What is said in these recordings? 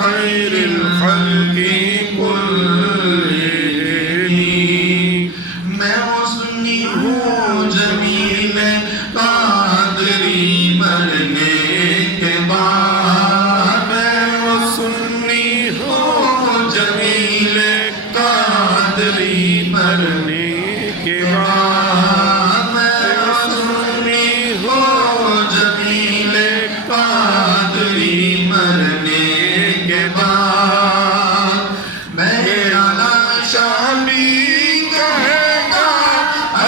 خير الخلق كلهم मैं हुस्नी हूँ जमील कादरी मरने के बाद मैं हुस्नी हूँ जमील कादरी मरने के बाद मैं हुस्नी हूँ जमील कादरी मरने के बाद मेरा लाशा भी कहेगा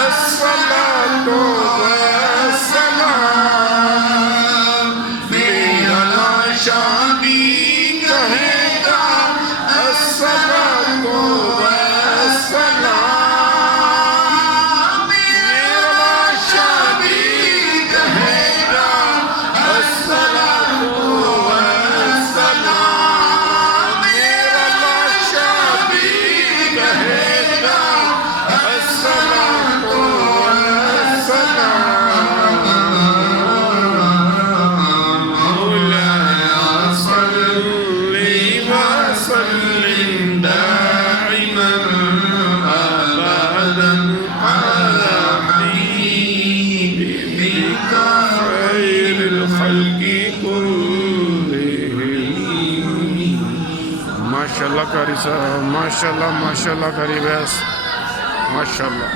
अस्सलातु वस्सलाम मेरा लाशा भी कहेगा अस्सलातु वस्सलाम मेरा लाशा भी कहेगा अस्सलातु वस्सलाम मेरा लाशा भी कहेगा अस्सलातु वस्सलाम मौलाया सल्ली वसल्लिम दाइमन अबदन अला हबीबिका खैरिल खल्qi कुल्लिहिम माशाल्लाह कारी साहब माशाल्लाह करी बस माशाल्लाह।